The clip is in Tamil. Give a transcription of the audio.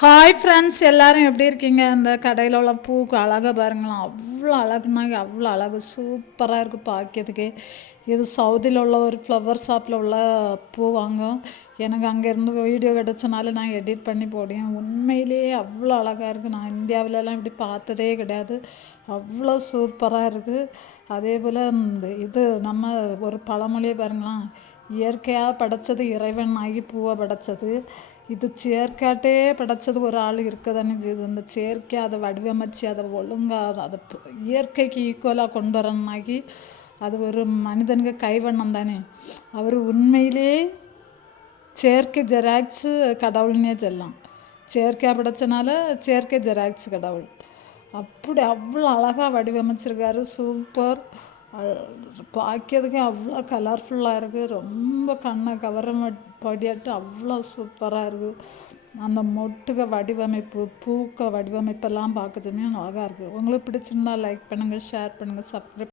ஹாய் ஃப்ரெண்ட்ஸ் எல்லோரும் எப்படி இருக்கீங்க? அந்த கடையில் உள்ள பூக்கு அழகாக பாருங்களேன். அவ்வளோ அழகுனாங்க அவ்வளோ அழகு. சூப்பராக இருக்குது பார்க்கறதுக்கே இது சவுதியில் உள்ள ஒரு ஃப்ளவர் ஷாப்பில் உள்ள பூ வாங்கும் எனக்கு அங்கேருந்து வீடியோ கிடச்சனால நான் எடிட் பண்ணி போடுவேன். உண்மையிலேயே அவ்வளோ அழகாக இருக்குது நான் இந்தியாவிலலாம் இப்படி பார்த்ததே கிடையாது. அவ்வளோ சூப்பராக இருக்குது அதே போல் இந்த இது நம்ம ஒரு பழமொழியை பாருங்களேன். இயற்கையாக படைச்சது இறைவன் ஆகி பூவை படைச்சது. இது செயற்காட்டே படைச்சது ஒரு ஆள் இருக்க தானே செய்யுது. அந்த செயற்கை அதை வடிவமைச்சு அதை ஒழுங்காக அதை இயற்கைக்கு ஈக்குவலாக கொண்டு வரணுமாகி அது ஒரு மனிதனுக்கு கைவண்ணம் தானே. அவர் உண்மையிலேயே செயற்கை ஜெராக்ஸு கடவுள்னே சொல்லலாம். செயற்கையாக படைச்சனால செயற்கை ஜெராக்ஸ் கடவுள். அப்படி அவ்வளோ அழகாக வடிவமைச்சிருக்காரு. சூப்பர். பார்க்கறதுக்கே அவ்வளோ கலர்ஃபுல்லாக இருக்குது ரொம்ப கண்ணை கவர படியாட்டு அவ்வளோ சூப்பராக இருக்குது அந்த மொட்டுக வடிவமைப்பு பூக்க வடிவமைப்பெல்லாம் பார்க்க அழகாக இருக்குது உங்களுக்கு பிடிச்சிருந்தால் லைக் பண்ணுங்கள் ஷேர் பண்ணுங்கள் சப்ஸ்கிரைப்